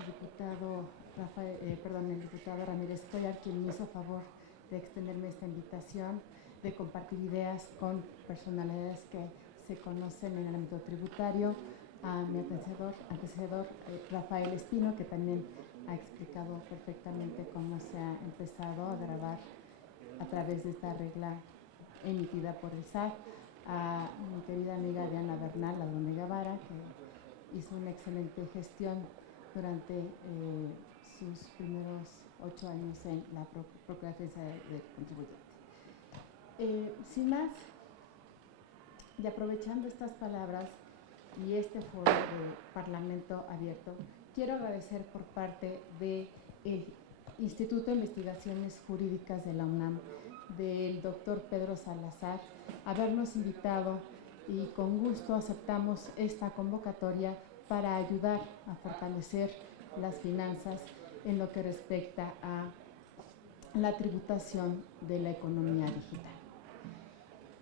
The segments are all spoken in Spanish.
el diputado Ramírez Cuellar, quien me hizo favor de extenderme esta invitación, de compartir ideas con personalidades que se conocen en el ámbito tributario, a mi antecedor Rafael Espino, que también ha explicado perfectamente cómo se ha empezado a grabar a través de esta regla emitida por el SAT, a mi querida amiga Diana Bernal, la Omega Vara, que hizo una excelente gestión durante sus primeros 8 años en la propia defensa del contribuyente. Sin más, y aprovechando estas palabras y este foro de Parlamento Abierto, quiero agradecer por parte del Instituto de Investigaciones Jurídicas de la UNAM, del doctor Pedro Salazar, habernos invitado, y con gusto aceptamos esta convocatoria para ayudar a fortalecer las finanzas en lo que respecta a la tributación de la economía digital.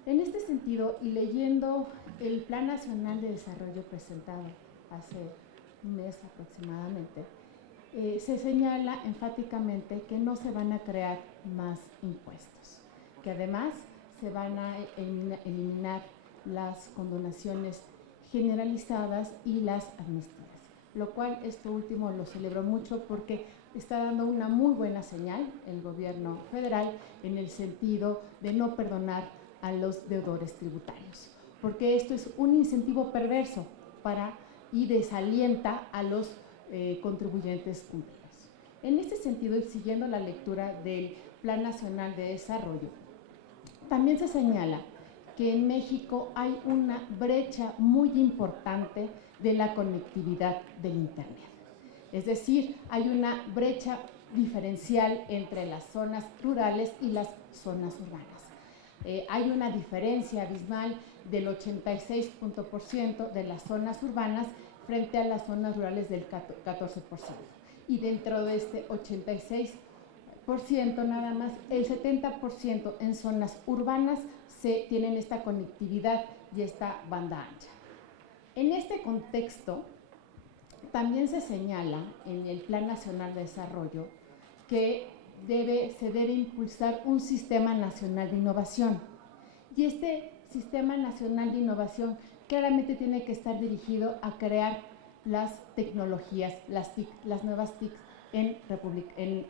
En este sentido, y leyendo el Plan Nacional de Desarrollo presentado hace un mes aproximadamente, se señala enfáticamente que no se van a crear más impuestos, que además se van a eliminar las condonaciones generalizadas y las amnistías, lo cual esto último lo celebro mucho porque está dando una muy buena señal el gobierno federal en el sentido de no perdonar a los deudores tributarios, porque esto es un incentivo perverso y desalienta a los contribuyentes cumplidos. En este sentido, y siguiendo la lectura del Plan Nacional de Desarrollo, también se señala que en México hay una brecha muy importante de la conectividad del Internet. Es decir, hay una brecha diferencial entre las zonas rurales y las zonas urbanas. Hay una diferencia abismal del 86% de las zonas urbanas frente a las zonas rurales del 14%. Y dentro de este 86%, nada más el 70% en zonas urbanas tienen esta conectividad y esta banda ancha. En este contexto, también se señala en el Plan Nacional de Desarrollo que se debe impulsar un sistema nacional de innovación. Y este sistema nacional de innovación claramente tiene que estar dirigido a crear las tecnologías, las nuevas TIC en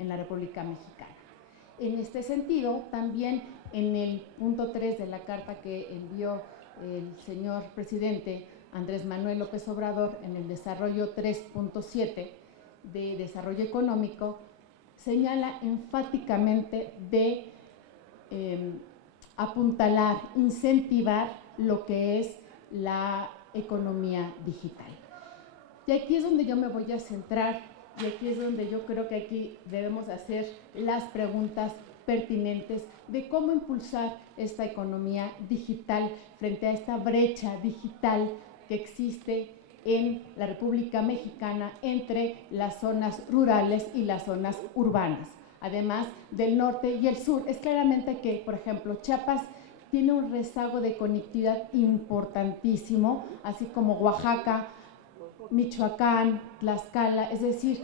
la República Mexicana. En este sentido, también en el punto 3 de la carta que envió el señor presidente Andrés Manuel López Obrador en el desarrollo 3.7 de desarrollo económico, señala enfáticamente de apuntalar, incentivar lo que es la economía digital. Y aquí es donde yo me voy a centrar, y aquí es donde yo creo que aquí debemos hacer las preguntas pertinentes de cómo impulsar esta economía digital frente a esta brecha digital que existe en la República Mexicana entre las zonas rurales y las zonas urbanas, además del norte y el sur. Es claramente que, por ejemplo, Chiapas tiene un rezago de conectividad importantísimo, así como Oaxaca, Michoacán, Tlaxcala, es decir,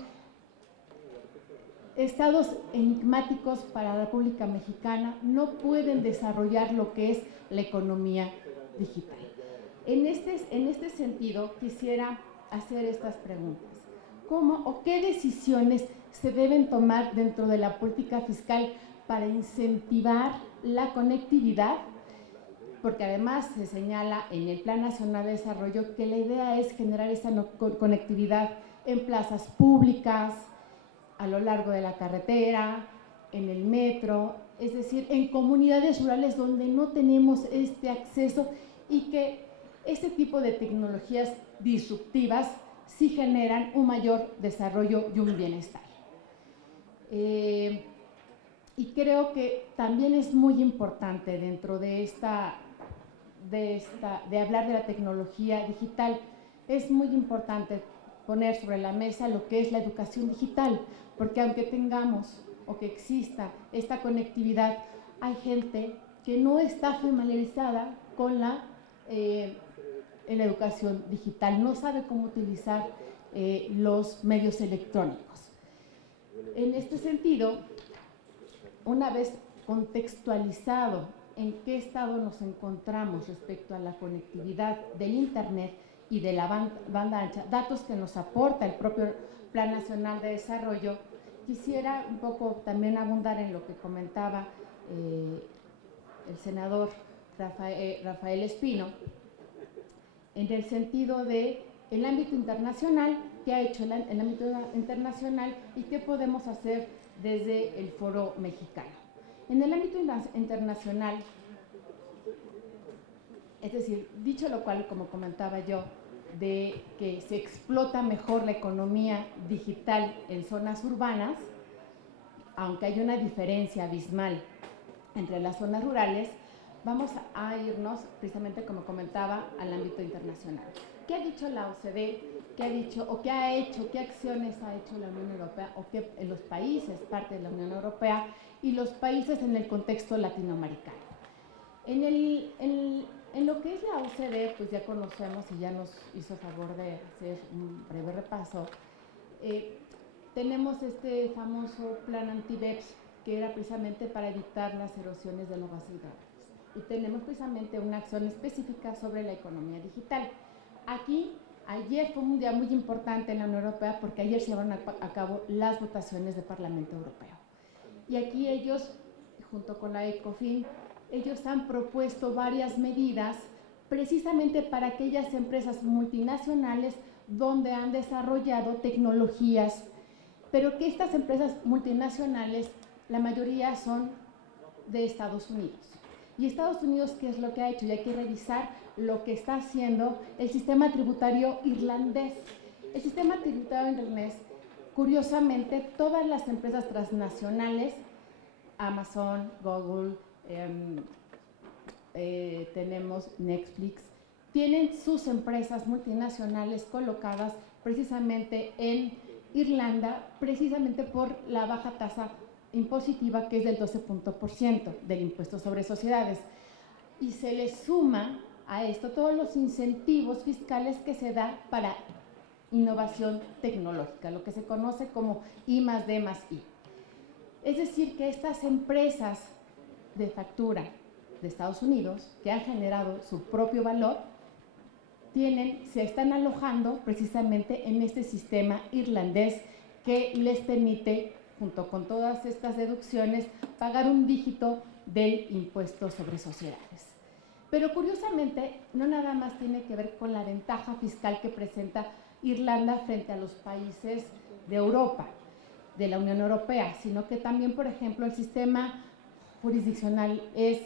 estados enigmáticos para la República Mexicana no pueden desarrollar lo que es la economía digital. En este sentido, quisiera hacer estas preguntas. ¿Cómo o qué decisiones se deben tomar dentro de la política fiscal para incentivar la conectividad? Porque además se señala en el Plan Nacional de Desarrollo que la idea es generar esa conectividad en plazas públicas, a lo largo de la carretera, en el metro, es decir, en comunidades rurales donde no tenemos este acceso, y que este tipo de tecnologías disruptivas sí generan un mayor desarrollo y un bienestar. Y creo que también es muy importante dentro de hablar de la tecnología digital, es muy importante poner sobre la mesa lo que es la educación digital, porque aunque tengamos o que exista esta conectividad, hay gente que no está familiarizada con la educación digital, no sabe cómo utilizar los medios electrónicos. En este sentido, una vez contextualizado en qué estado nos encontramos respecto a la conectividad del Internet y de la banda ancha, datos que nos aporta el propio Plan Nacional de Desarrollo, quisiera un poco también abundar en lo que comentaba el senador Rafael Espino, en el sentido de el ámbito internacional, qué ha hecho el ámbito internacional y qué podemos hacer desde el Foro Mexicano. En el ámbito internacional, es decir, dicho lo cual, como comentaba yo, de que se explota mejor la economía digital en zonas urbanas, aunque hay una diferencia abismal entre las zonas rurales, vamos a irnos precisamente, como comentaba, al ámbito internacional. ¿Qué ha dicho la OCDE? ¿Qué ha dicho o qué ha hecho? ¿Qué acciones ha hecho la Unión Europea o qué en los países parte de la Unión Europea y los países en el contexto latinoamericano? En lo que es la OCDE, pues ya conocemos y ya nos hizo favor de hacer un breve repaso. Tenemos este famoso plan anti-BEPS, que era precisamente para evitar las erosiones de las bases de datos. Y tenemos precisamente una acción específica sobre la economía digital. Aquí, ayer fue un día muy importante en la Unión Europea porque ayer se llevaron a cabo las votaciones del Parlamento Europeo. Y aquí ellos, junto con la ECOFIN, ellos han propuesto varias medidas precisamente para aquellas empresas multinacionales donde han desarrollado tecnologías, pero que estas empresas multinacionales, la mayoría son de Estados Unidos. Y Estados Unidos, ¿qué es lo que ha hecho? Y hay que revisar lo que está haciendo el sistema tributario irlandés. El sistema tributario irlandés, curiosamente, todas las empresas transnacionales, Amazon, Google, tenemos Netflix, tienen sus empresas multinacionales colocadas precisamente en Irlanda, precisamente por la baja tasa impositiva que es del 12% del impuesto sobre sociedades. Y se le suma a esto todos los incentivos fiscales que se da para innovación tecnológica, lo que se conoce como I+D+I. Es decir, que estas empresas de factura de Estados Unidos, que han generado su propio valor, se están alojando precisamente en este sistema irlandés que les permite, junto con todas estas deducciones, pagar un dígito del impuesto sobre sociedades. Pero curiosamente, no nada más tiene que ver con la ventaja fiscal que presenta Irlanda frente a los países de Europa, de la Unión Europea, sino que también, por ejemplo, el sistema jurisdiccional es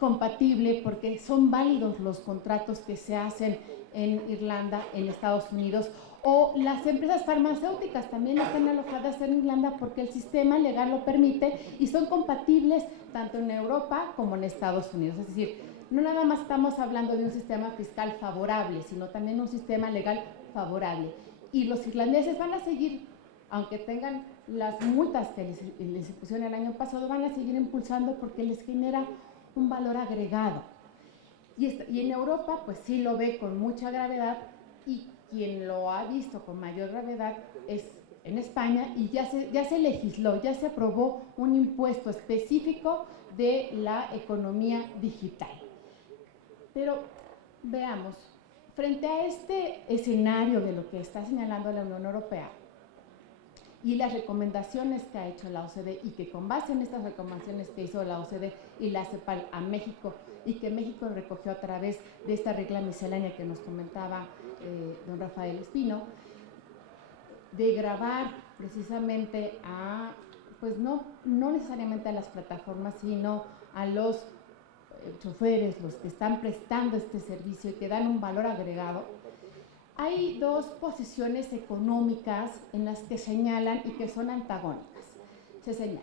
compatible porque son válidos los contratos que se hacen en Irlanda, en Estados Unidos, o las empresas farmacéuticas también están alojadas en Irlanda porque el sistema legal lo permite y son compatibles tanto en Europa como en Estados Unidos. Es decir, no nada más estamos hablando de un sistema fiscal favorable, sino también un sistema legal favorable. Y los irlandeses van a seguir, aunque tengan las multas que les impusieron el año pasado, van a seguir impulsando porque les genera un valor agregado. Y en Europa, pues sí lo ve con mucha gravedad, y quien lo ha visto con mayor gravedad es en España, y ya se legisló, ya se aprobó un impuesto específico de la economía digital. Pero veamos, frente a este escenario de lo que está señalando la Unión Europea y las recomendaciones que ha hecho la OCDE, y que con base en estas recomendaciones que hizo la OCDE y la CEPAL a México, y que México recogió a través de esta regla miscelánea que nos comentaba don Rafael Espino, de gravar precisamente a, pues no necesariamente a las plataformas, sino a los choferes, los que están prestando este servicio y que dan un valor agregado. Hay dos posiciones económicas en las que señalan y que son antagónicas. Se señala: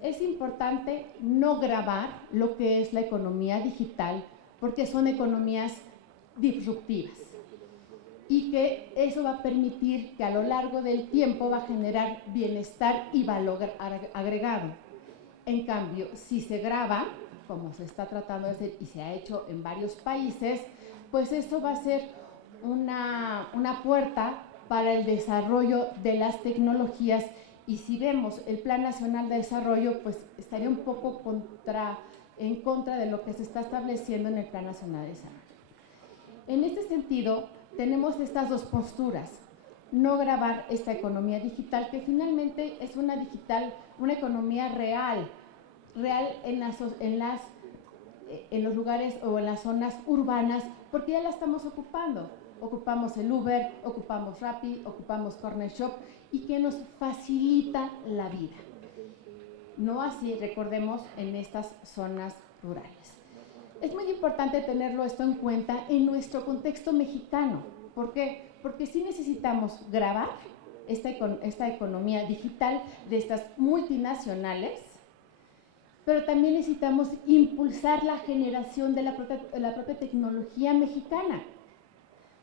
es importante no gravar lo que es la economía digital porque son economías disruptivas y que eso va a permitir que a lo largo del tiempo va a generar bienestar y valor agregado. En cambio, si se grava, como se está tratando de hacer y se ha hecho en varios países, pues esto va a ser una puerta para el desarrollo de las tecnologías, y si vemos el Plan Nacional de Desarrollo, pues estaría un poco en contra de lo que se está estableciendo en el Plan Nacional de Desarrollo. En este sentido, tenemos estas dos posturas: no gravar esta economía digital, que finalmente es una economía real en los lugares o en las zonas urbanas, porque ya la estamos ocupando. Ocupamos el Uber, ocupamos Rappi, ocupamos Corner Shop, y que nos facilita la vida. No así, recordemos, en estas zonas rurales. Es muy importante tenerlo esto en cuenta en nuestro contexto mexicano. ¿Por qué? Porque sí necesitamos grabar esta economía digital de estas multinacionales, pero también necesitamos impulsar la generación de la propia tecnología mexicana,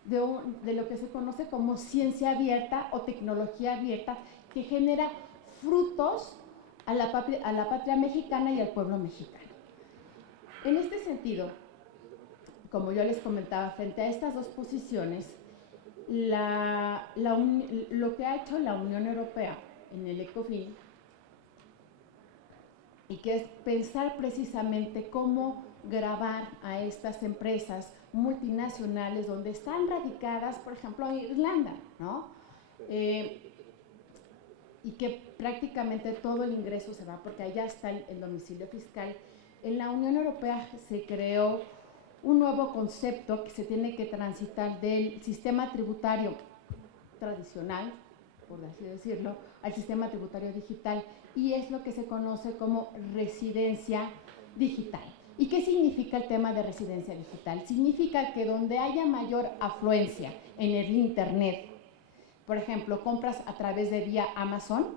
de lo que se conoce como ciencia abierta o tecnología abierta, que genera frutos a la patria mexicana y al pueblo mexicano. En este sentido, como yo les comentaba, frente a estas dos posiciones, lo que ha hecho la Unión Europea en el ECOFIN, y que es pensar precisamente cómo gravar a estas empresas multinacionales donde están radicadas, por ejemplo, en Irlanda, ¿no? Y que prácticamente todo el ingreso se va porque allá está el domicilio fiscal. En la Unión Europea se creó un nuevo concepto que se tiene que transitar del sistema tributario tradicional, por así decirlo, al sistema tributario digital, y es lo que se conoce como residencia digital. ¿Y qué significa el tema de residencia digital? Significa que donde haya mayor afluencia en el Internet, por ejemplo, compras a través de vía Amazon,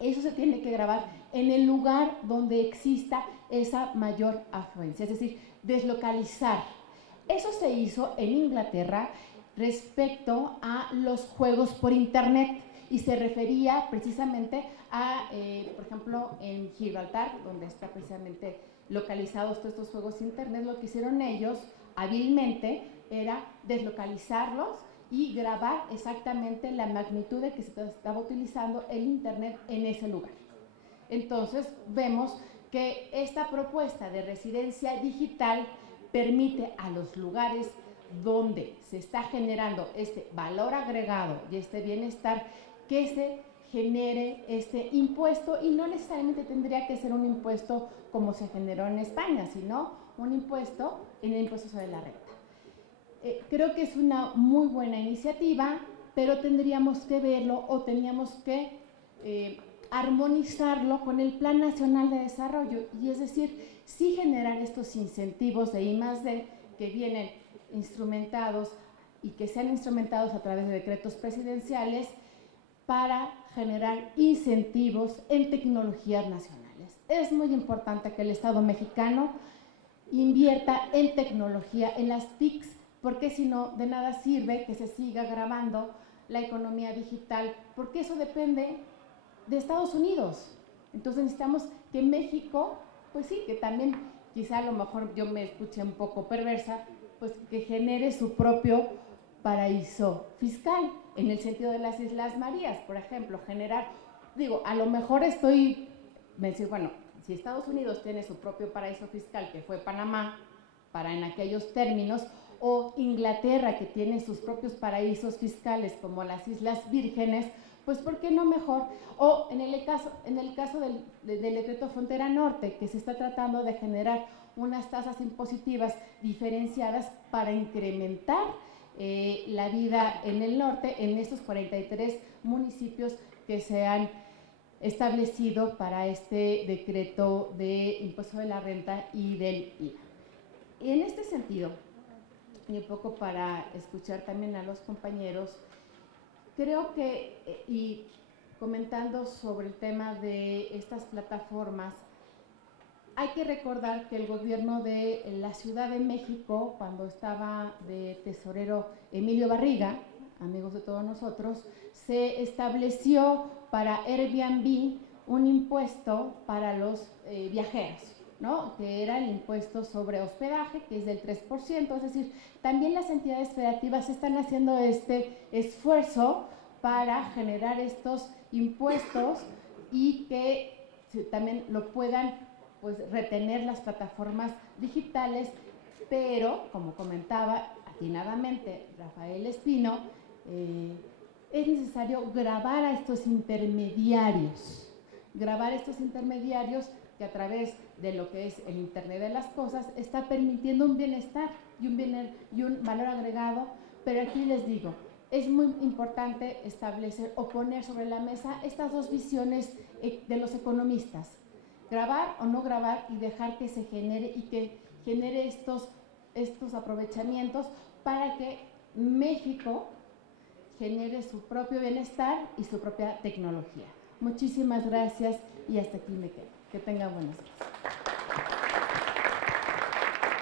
eso se tiene que grabar en el lugar donde exista esa mayor afluencia, es decir, deslocalizar. Eso se hizo en Inglaterra respecto a los juegos por Internet, y se refería precisamente a, por ejemplo, en Gibraltar, donde está precisamente localizados todos estos juegos Internet. Lo que hicieron ellos hábilmente era deslocalizarlos y grabar exactamente la magnitud de que se estaba utilizando el Internet en ese lugar. Entonces vemos que esta propuesta de residencia digital permite a los lugares donde se está generando este valor agregado y este bienestar que se genere este impuesto, y no necesariamente tendría que ser un impuesto como se generó en España, sino un impuesto en el impuesto sobre la renta. Creo que es una muy buena iniciativa, pero tendríamos que verlo o teníamos que armonizarlo con el Plan Nacional de Desarrollo, y es decir, sí generar estos incentivos de I+D que vienen instrumentados y que sean instrumentados a través de decretos presidenciales para generar incentivos en tecnologías nacionales. Es muy importante que el Estado mexicano invierta en tecnología, en las TICs, porque si no, de nada sirve que se siga grabando la economía digital, porque eso depende de Estados Unidos. Entonces necesitamos que México, pues sí, que también quizá a lo mejor yo me escuché un poco perversa, pues que genere su propio paraíso fiscal, en el sentido de las Islas Marías, por ejemplo, generar, digo, a lo mejor bueno, si Estados Unidos tiene su propio paraíso fiscal, que fue Panamá, para en aquellos términos, o Inglaterra, que tiene sus propios paraísos fiscales como las Islas Vírgenes, pues ¿por qué no mejor? O en el caso del decreto Frontera Norte, que se está tratando de generar unas tasas impositivas diferenciadas para incrementar la vida en el norte, en estos 43 municipios que se han establecido para este decreto de impuesto de la renta y del IVA. Y en este sentido, y un poco para escuchar también a los compañeros, creo que, y comentando sobre el tema de estas plataformas, hay que recordar que el gobierno de la Ciudad de México, cuando estaba de tesorero Emilio Barriga, amigos de todos nosotros, se estableció para Airbnb un impuesto para los viajeros. ¿no?, que era el impuesto sobre hospedaje, que es del 3%, es decir, también las entidades federativas están haciendo este esfuerzo para generar estos impuestos y que también lo puedan, pues, retener las plataformas digitales, pero, como comentaba atinadamente Rafael Espino, es necesario grabar a estos intermediarios, que a través de lo que es el Internet de las cosas está permitiendo un bienestar y un valor agregado, pero aquí les digo, es muy importante establecer o poner sobre la mesa estas dos visiones de los economistas, grabar o no grabar y dejar que se genere y que genere estos aprovechamientos para que México genere su propio bienestar y su propia tecnología. Muchísimas gracias y hasta aquí me quedo. Que tengan buenos días.